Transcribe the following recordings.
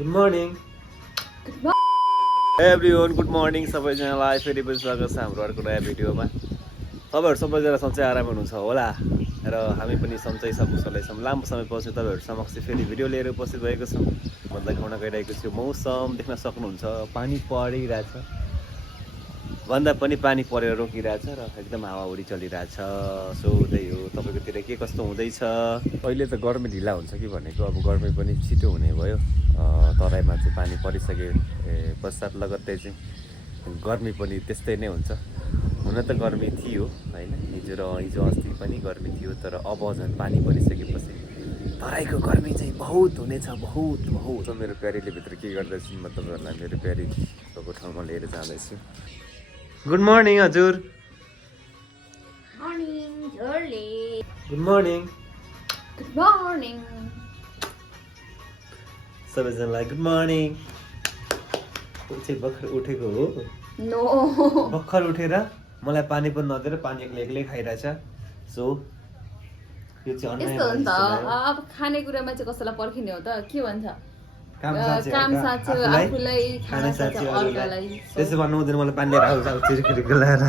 Good morning everyone, good morning सबैजनालाई। फेरि पनि स्वागत छ हाम्रो अर्को नयाँ भिडियोमा। तपाईँहरू सबैजना सन्चै आराम हुनुहुन्छ होला र हामी पनि सन्चै सकुशलै छौँ। लामो समयपछि तपाईँहरू समक्ष फेरि भिडियो लिएर उपस्थित भएको छौँ। म देखाउन गइरहेको छु मौसम देख्न सक्नुहुन्छ। पानी परिरहेछ, भन्दा पनि पानी परेर रोकिरहेछ र एकदम हावाहुरी चलिरहेछ। सो त्यही हो, तपाईँकोतिर के कस्तो हुँदैछ? अहिले त गर्मी ढिला हुन्छ कि भनेको, अब गर्मी पनि छिटो हुने भयो। तराईमा चाहिँ पानी परिसके पश्चात लगत्तै चाहिँ गर्मी पनि त्यस्तै नै हुन्छ। हुन त गर्मी थियो होइन, हिजो र हिजो अस्ति पनि गर्मी थियो, तर अब झन् पानी परिसकेपछि तराईको गर्मी चाहिँ बहुत हुनेछ, बहुत बहुत। मेरो प्यारीले भित्र के गर्दैछु म तपाईँहरूलाई मेरो प्यारीको ठाउँमा लिएर जाँदैछु। गुड मर्निङ हजुर। मर्निङ झोरले। Good morning. Good morning. सबैजनालाई गुड मर्निङ। चाहिँ भर्खर उठेको हो। नो, भर्खर उठेर मलाई पानी पनि नदिएर पानी एक्लै एक्लै खाइरहेछ। सो यो चाहिँ यस्तो हो नि त। अब खानेकुरामा चाहिँ कसैलाई पर्खिने हो त, के भन्छ, काम साँच्यो आफूलाई, खाना साँच्यो अर्कालाई। त्यसो भन्नु हुँदैन, मलाई पानी लिएर आउँछ चिरिकिरिको ल्याएर।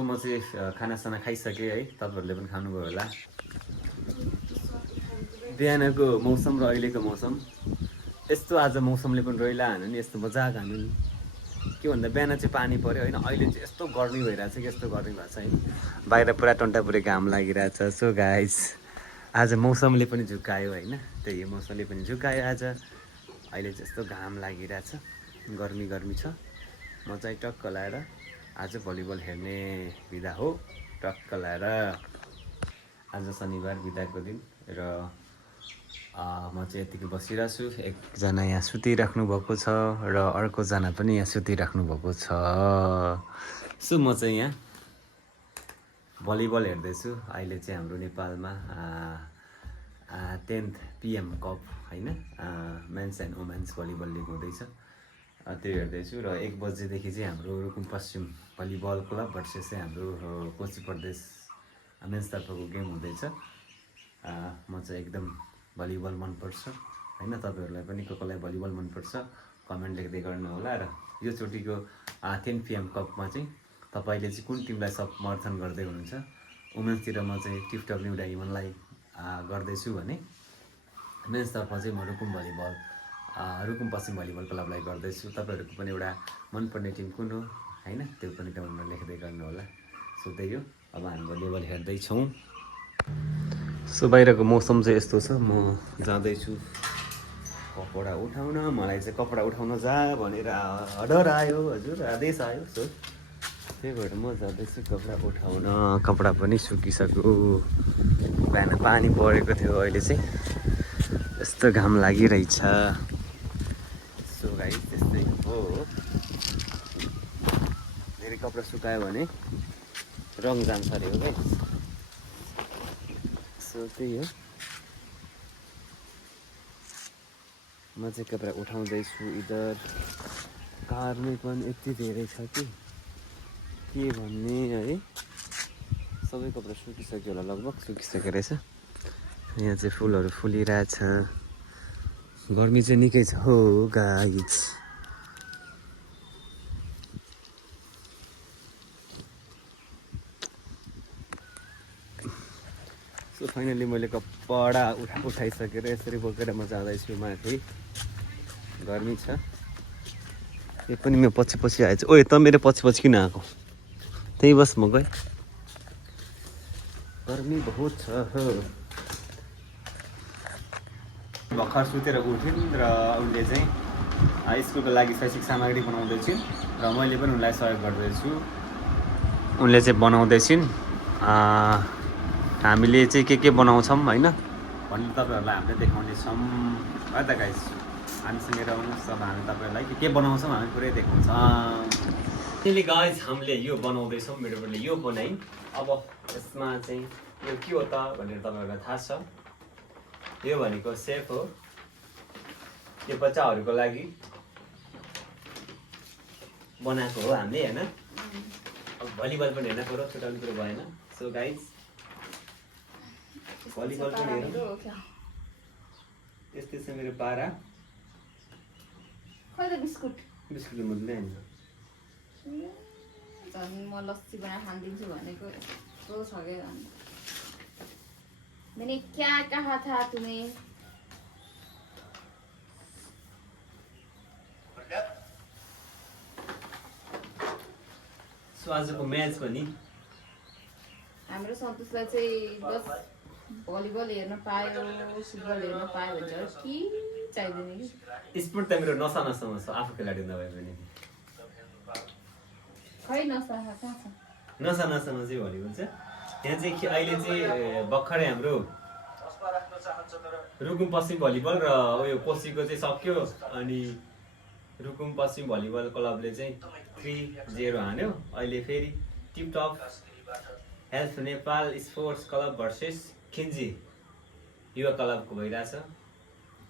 म चाहिँ खानासाना खाइसकेँ है, तपाईँहरूले पनि खानुभयो होला। बिहानको मौसम र अहिलेको मौसम यस्तो, आज मौसमले पनि रहिला हान्यो नि, यस्तो मजाको हान्यो नि। के भन्दा बिहान चाहिँ पानी पऱ्यो होइन, अहिले चाहिँ यस्तो गर्मी भइरहेछ कि यस्तो गर्मी भएको छ है, बाहिर पुरा टन्टापुरी घाम लागिरहेछ। सो गाइस, आज मौसमले पनि झुकायो होइन, त्यही मौसमले पनि झुकायो आज। अहिले चाहिँ यस्तो घाम लागिरहेछ, गर्मी गर्मी छ। म चाहिँ टक्क लाएर आज भलिबल हेर्ने बिदा हो, टक्क लाएर। आज शनिबार बिदाको दिन र म चाहिँ यतिकै बसिरहेको छु। एकजना यहाँ सुतिराख्नु भएको छ र अर्कोजना पनि यहाँ सुतिराख्नु भएको छ। सो म चाहिँ यहाँ भलिबल हेर्दैछु। अहिले चाहिँ हाम्रो नेपालमा 10th PM कप होइन, men's and women's volleyball league हुँदैछ, त्यो हेर्दैछु। र 1 बजेदेखि चाहिँ हाम्रो रुकुम पश्चिम भलिबल क्लब भर्सेस चाहिँ हाम्रो कोशी प्रदेश मेन्सतर्फको गेम हुँदैछ। म चाहिँ एकदम भलिबल मनपर्छ होइन, तपाईँहरूलाई पनि कसलाई भलिबल मनपर्छ कमेन्ट लेख्दै गर्नु होला। र यो चोटिको 10 PM कपमा चाहिँ तपाईँले चाहिँ कुन टिमलाई समर्थन गर्दै हुनुहुन्छ? वुमेन्सतिर म चाहिँ टिफडब्ल्यू डायमन्डलाई गर्दैछु भने मेन्सतर्फ चाहिँ म रुकुम पश्चिम भलिबल क्लबलाई गर्दैछु। तपाईँहरूको पनि एउटा मनपर्ने टिम कुन हो होइन, त्यो पनि कमेन्टमा लेख्दै गर्नु होला। सो त्यही हो, अब हामी भलिबल हेर्दैछौँ। सो बाहिरको मौसम चाहिँ यस्तो छ। म जाँदैछु कपडा उठाउन। मलाई चाहिँ कपडा उठाउन जा भनेर अर्डर आयो, हजुर आदेश आयो। सो त्यही भएर म जाँदैछु कपडा उठाउन। कपडा पनि सुकिसक्यो, बिहान पानी परेको थियो, अहिले चाहिँ यस्तो घाम लागिरहेछ। सो गाइस, त्यस्तै हो, धेरै कपडा सुकायो भने रङ जान्छ अरे हो गाइस। सो त्यही हो, म चाहिँ कपडा उठाउँदैछु। इधर कारमै पनि यति धेरै छ कि के भन्ने है, सबै कपडा सुकिसक्यो होला, लगभग सुकिसकेको रहेछ। यहाँ चाहिँ फुलहरू फुलिरहेछ, गर्मी चाहिँ निकै छ हो गाइस। सो फाइनली मैले कपडा उठाइसकेर यसरी बोकेर म जाँदैछु माथि। गर्मी छ, यो पनि म पछि पछि आएछु। ओए त मेरो पछि पछि किन आएको? त्यही बस म गएँ, गर्मी बहुत छ हो। भर्खर सुतेर उठ्यौँ र उनले चाहिँ स्कुलको लागि शैक्षिक सामग्री बनाउँदैछिन् र मैले पनि उनलाई सहयोग गर्दैछु। उनले चाहिँ बनाउँदैछिन्, हामीले चाहिँ के बनाउँछौँ होइन भन्ने तपाईँहरूलाई हामीले देखाउनेछौँ है त गाइस। हामीसँगै रहनुहोस्, अब हामी तपाईँहरूलाई के बनाउँछौँ हामी पुरै देखाउँछौँ। त्यसले गाइस हामीले यो बनाउँदैछौँ, मेरोले यो बनायौँ। अब यसमा चाहिँ यो के हो त भनेर तपाईँहरूलाई थाहा छ, यो भनेको सेफ हो, यो बच्चाहरूको लागि बनाएको हो हामीले होइन। अब भलिबल पनि हेर्न पऱ्यो, छुट्याउने कुरो भएन। सो गाइस, भलिबल पनि हेरौँ। यस्तै छ मेरो पारा खै त बिस्कुट बिस्कुट मुद्दै हैन झन् म लस्सी बनाएर खानिदिन्छु भनेको यस्तो छ क्या झन् मैंने क्या कहा था तुम्हें सो आजको म्याच पनि हाम्रो सन्तोषलाई चाहिँ बस भलिबल हेर्न पायो फुटबल हेर्न पायो भने चाहिँ के चाहिँदैन कि स्पोर्ट त मेरो नसा नसामा छ आफू खेलाडी नभए पनि खै नसा कहाँ छ नसा नसामा चाहिँ भलिबल छ यहाँ चाहिँ अहिले चाहिँ भर्खरै हाम्रो रुकुम पश्चिम भलिबल र उयो कोसीको चाहिँ सक्यो अनि रुकुम पश्चिम भलिबल क्लबले चाहिँ 3-0 हान्यो अहिले फेरि tiptop health Nepal sports club versus Khinji Yuva क्लबको भइरहेछ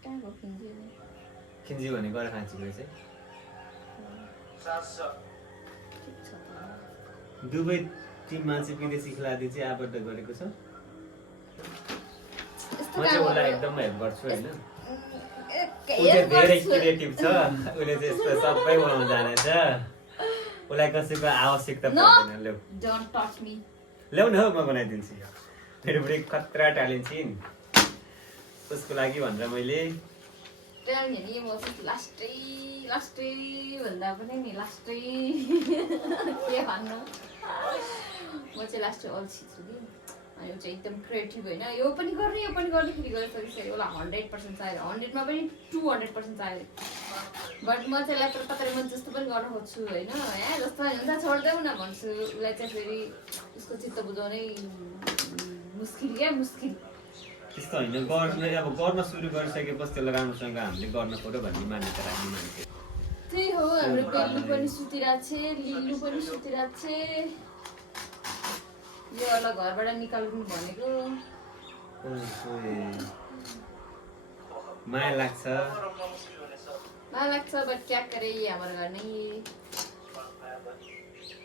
कहाँको किन्छु खिन्जी भनेको अर्खाँचीको चाहिँ ठिक छ त दुवै टिममा चाहिँ विदेशी खेलाडी चाहिँ आबद्ध गरेको छ यस्तो म चाहिँ काम उसलाई एकदम हेल्प गर्छु होइन ऊ चाहिँ हेल्प धेरै गर्छु। क्रिएटिभ छ उसले चाहिँ यस्तो सबै बनाउन जानेछ उसलाई कसैको आवश्यकता No. पर्दैन ल्याउ Don't touch me. ल्याउ न हौ म बनाइदिन्छु मेरो बुढी खतरा ट्यालेन्ट छिन् उसको लागि भनेर मैले Tell me, नि म चाहिँ लास्टै भन्दा पनि नि लास्टै के भन्नु म चाहिँ लास्टै अल्छी छु कि अनि ऊ चाहिँ एकदम क्रिएटिभ होइन यो पनि गर्ने फेरि गरिसकिसक्यो उसलाई 100% चाहियो 100मा पनि 200% चाहियो बट म चाहिँ ल्यापटप पत्रै म जस्तो पनि गर्न खोज्छु होइन जस्तो हुन्छ छोड्देऊ न भन्छु उसलाई चाहिँ फेरि उसको चित्त बुझाउनै मुस्किल मुस्किल त्यस्तो होइन अब गर्न सुरु गरिसकेपछि त्यसलाई राम्रोसँग हामीले गर्न पऱ्यो भन्ने मान्यता राख्ने मान्छे त्यही हो हाम्रो बेल्लु पनि सुतिरहेको छ लिल्लु पनि सुतिरहेको छ यो वाला घरबाट निकाल्नु भनेको माया लाग्छ बट क्या करे ये हमारा घर नहीं है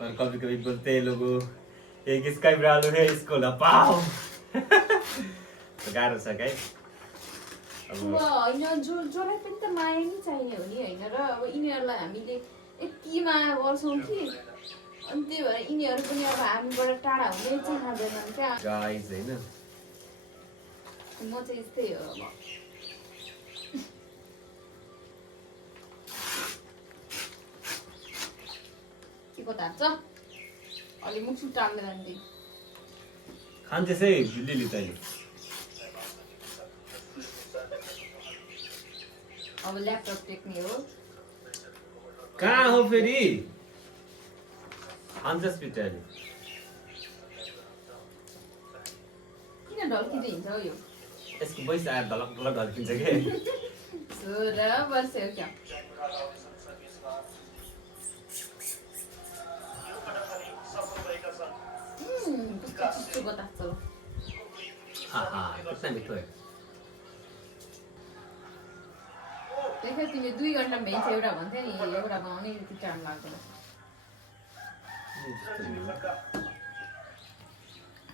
और कभी कभी बोलते हैं लोगों एक इसका भी आलू है इसको लपाओ गाह्रो छ क्या अब होइन जसलाई पनि त माया नै चाहिने हो नि होइन र अब यिनीहरूलाई हामीले यति माया गर्छौँ कि अनि त्यही भएर यिनीहरू पनि अब हामीबाट टाढा हुनै चाहँदैनन् क्या गाइस हैन म चाहिँ यस्तै हो अब के को थाप्छ अलि मुख टाल्दै जान्थे खान्छेसै लिली तैँले अब ल्यापटप टेक्ने हो कहाँ हो फेरि खान्छस् पिटाले किन ढल्किँदै हिँड्छ हौ यो यसको बैस आएर धलक धलक ढल्किन्छ के छोरा बस्यो क्या कस्तो बताएको कस्तो मिठो है देखो तिमी 2 घन्टा भेन्छ एउटा भन्थ्यो नि एउटा बनाउने यति टाइम लाग्दैन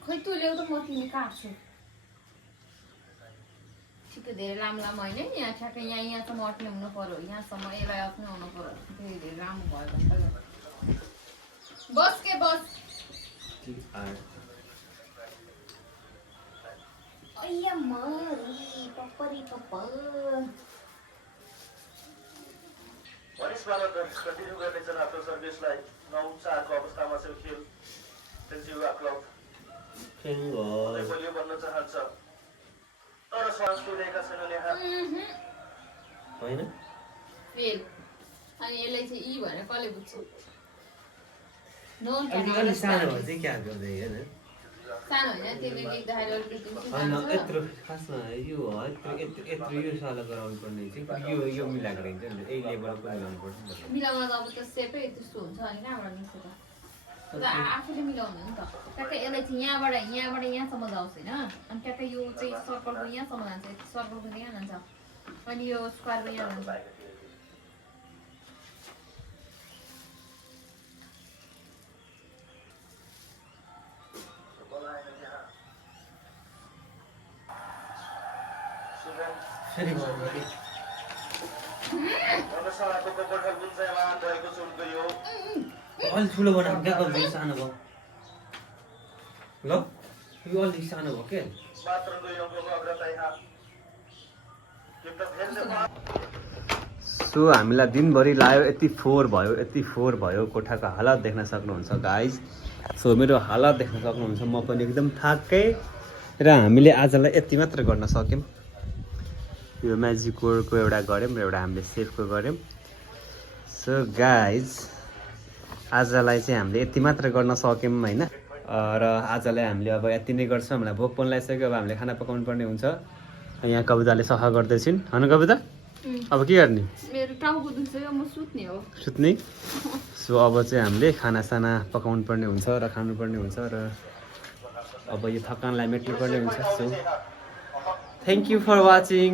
खै तँ ल्याउ त म तिमी काट्छु ठिकै धेरै लामो होइन यहाँ ठ्याक्कै यहाँसम्म अट्ने हुनु पर्यो यहाँसम्म यसलाई अट्ने हुनु पर्यो फेरि धेरै लामो भयो भने त बस के बस अय्या मरी पप्परी पप्पर भनिसबाट कन्टिन्यू गर्नेछन् आफ्नो सर्भिसलाई 9-4 को अवस्थामा छ खेल युवा क्लब बलियो बन्न चाहन्छ तर साहस पुगेका छैनन् यहाँ होइन फेल अनि यसलाई चाहिँ ई भनेर कसले बुझ्छ अलिकति सानो भए चाहिँ क्या गर्दै होइन सानो होइन त्यसले लेख्दाखेरि अलिकति होइन यत्रो खासमा यो यत्रो यो साला गराउनु पर्ने चाहिँ यो मिलाएको रहन्छ नि यही लेभलको मिलाउनु पर्छ नि त मिलाउन त अब त सेपै त्यस्तो हुन्छ अनि कहाँबाट मिल्छ त आफूले मिलाउनु हो नि त ट्याक्कै यसलाई चाहिँ यहाँबाट यहाँसम्म जाओस् होइन अनि ट्याक्कै यो चाहिँ सर्कलको यहाँसम्म जान्छ सर्कलको यहाँ जान्छ अनि यो स्क्वायरको यहाँ जान्छ फेरि रङ्गशालाको गोबरथल गुन्जायमा रहेको छ उनको यो अलि ठुलो बनाएको क्या कब्जी सानो भयो ल यो अलि सानो भयो के मात्र 2 अङ्कको अग्रता यहाँ सो हामीलाई दिनभरि लाग्यो यति फोहोर भयो कोठाको हालत देख्न सक्नुहुन्छ गाइज सो मेरो हालत देख्न सक्नुहुन्छ म पनि एकदम थाकै र हामीले आजलाई यति मात्र गर्न सक्यौँ यो म्याजिकोरको एउटा गऱ्यौँ र एउटा हामीले सेफको गऱ्यौँ सो गाइज आजलाई चाहिँ हामीले यति मात्र गर्न सक्यौँ होइन र आजलाई हामीले अब यति नै गर्छौँ हामीलाई भोक पनि लागिसक्यो अब हामीले खाना पकाउनु पर्ने हुन्छ यहाँ कविताले सफा गर्दैछिन् होइन कविता अब के गर्ने मेरो टाउको दुख्छ म सुत्ने हो सुत्ने सो अब चाहिँ हामीले खानासाना पकाउनु पर्ने हुन्छ र खानुपर्ने हुन्छ र अब यो थकानलाई मेट्नु पर्ने हुन्छ so thank you for watching